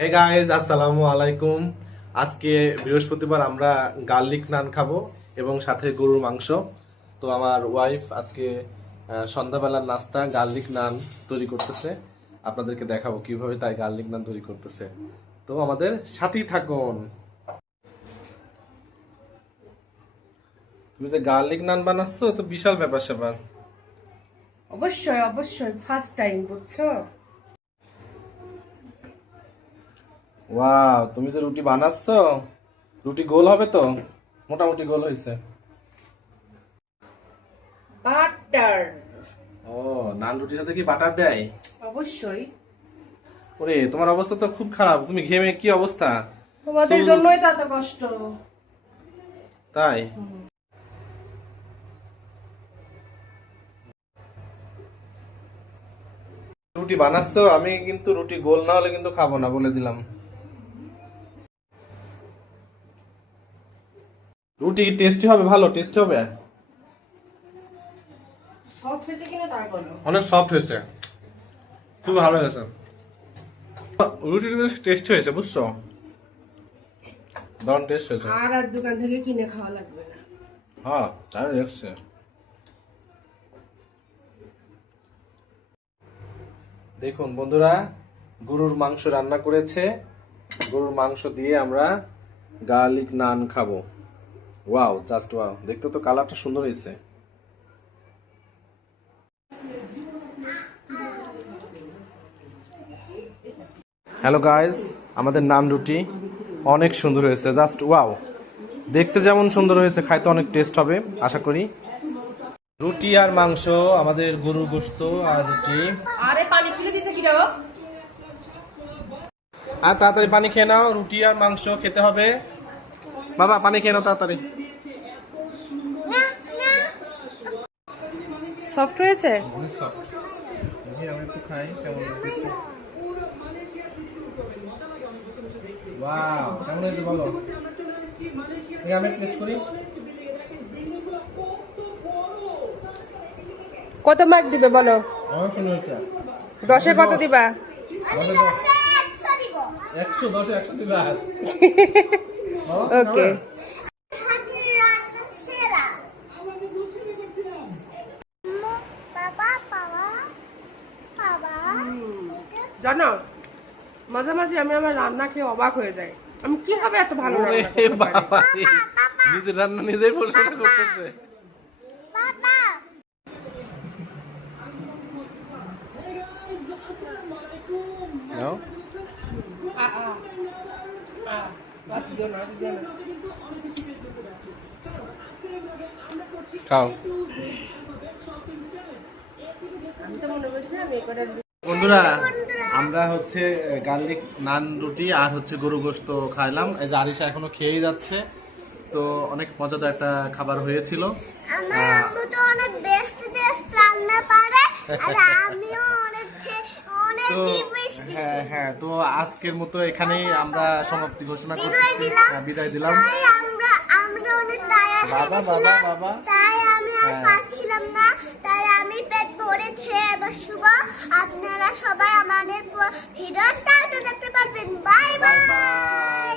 Hey guys, আসসালামু আলাইকুম। আজকে বৃহস্পতিবার আমরা গার্লিক নান খাবো এবং সাথে গরুর মাংস। তো আমার ওয়াইফ আজকে সন্ধ্যাবেলার নাস্তা গার্লিক নান তৈরি করতেছে। আপনাদেরকে দেখাবো কিভাবে তাই গার্লিক নান তৈরি করতেছে। তো আমাদের সাথেই থাকুন। তুমি যে গার্লিক নান বানাচ্ছো, তো বিশাল ব্যাপার স্যাপার। অবশ্যই অবশ্যই ফার্স্ট টাইম বুঝছো। ওয়াও, তুমি যে রুটি বানাচ্ছো, রুটি গোল হবে তো? মোটামুটি গোল হয়েছে। বাটার ও, নান রুটির সাথে কি বাটার দেয়? অবশ্যই। ওরে, তোমার অবস্থা তো খুব খারাপ, তুমি ঘেমে কি অবস্থা? তোমাদের জন্যই তো এত কষ্ট। তাই? রুটি বানাচ্ছো, আমি কিন্তু রুটি গোল না হলে কিন্তু খাবো না, বলে দিলাম। রুটি টেস্টি হবে? ভালো টেস্টি হবে? সফট হয়েছে কিনা তার বলো। অনেক সফট হয়েছে, খুব ভালো হয়েছে। রুটি টেস্টি হয়েছে, বুঝছো? দারুণ টেস্ট হয়েছে। আর দোকান থেকে কিনে খাওয়া লাগবে না। হ্যাঁ, তাই দেখছে। দেখুন বন্ধুরা, গরুর মাংস রান্না করেছে। গরুর মাংস দিয়ে আমরা গার্লিক নান খাবো। ওয়াও, জাস্ট ওয়াও, দেখতে তো কালারটা সুন্দর হয়েছে। হ্যালো গাইস, আমাদের নান রুটি অনেক সুন্দর হয়েছে, জাস্ট ওয়াও। দেখতে যেমন সুন্দর হয়েছে, খাইতে অনেক টেস্ট হবে আশা করি। রুটি আর মাংস, আমাদের গরুর গোশত আর রুটি। আরে পানি খুলে দিছে কি রে? আর তাড়াতাড়ি পানি খেয়ে নাও, রুটি আর মাংস খেতে হবে। বাবা, পানি খেয়ে নাও তাড়াতাড়ি। সফট হয়েছে? অনেক সফট। আমি একটু খাই, কেমন টেস্ট। ওয়াও, কেমন হয়েছে বলো? আমি টেস্ট করি। কত মার্ক দিবে বলো? অনেক সুন্দর হয়েছে। 10-এ কত দিবা? 100, 10-এ 100 দিবা। ওকে। জানো, মাঝে মাঝে আমি আমার রান্না খেয়ে অবাক হয়ে যাই। আমি কিভাবে এত ভালো রান্না করতে পারি। বাবা, নিজের রান্না নিজেই প্রশংসা করতেছে। নাও, খাও। আমি তো মনে করছিলাম এই কটা বন্ধুরা, আমরা হচ্ছে গার্লিক নান রুটি আর হচ্ছে গরু গোশত খাইলাম। এই যে আরিশা এখনো খেয়েই যাচ্ছে। তো অনেক মজাদার একটা খাবার হয়েছিল। আমার আম্মু তো অনেক বেস্ট রান্না পারে আর আমিও অনেক অনেক তো বেস্ট। হ্যাঁ হ্যাঁ, তো আজকের মতো এখানেই আমরা সমাপ্তি ঘোষণা করতেছি। বিদায় দিলাম। তাই আমরা অনেক টায়ার্ড হয়ে বাবা বাবা গেছিলাম। বাবা, তাই আমি আর হ্যাঁ। পাচ্ছিলাম না, তাই আমি পেট ভরে খেয়ে বসব। আপনারা সবাই আমাদের ভিডিওটা দেখতে পারবেন। Bye bye bye. বাই।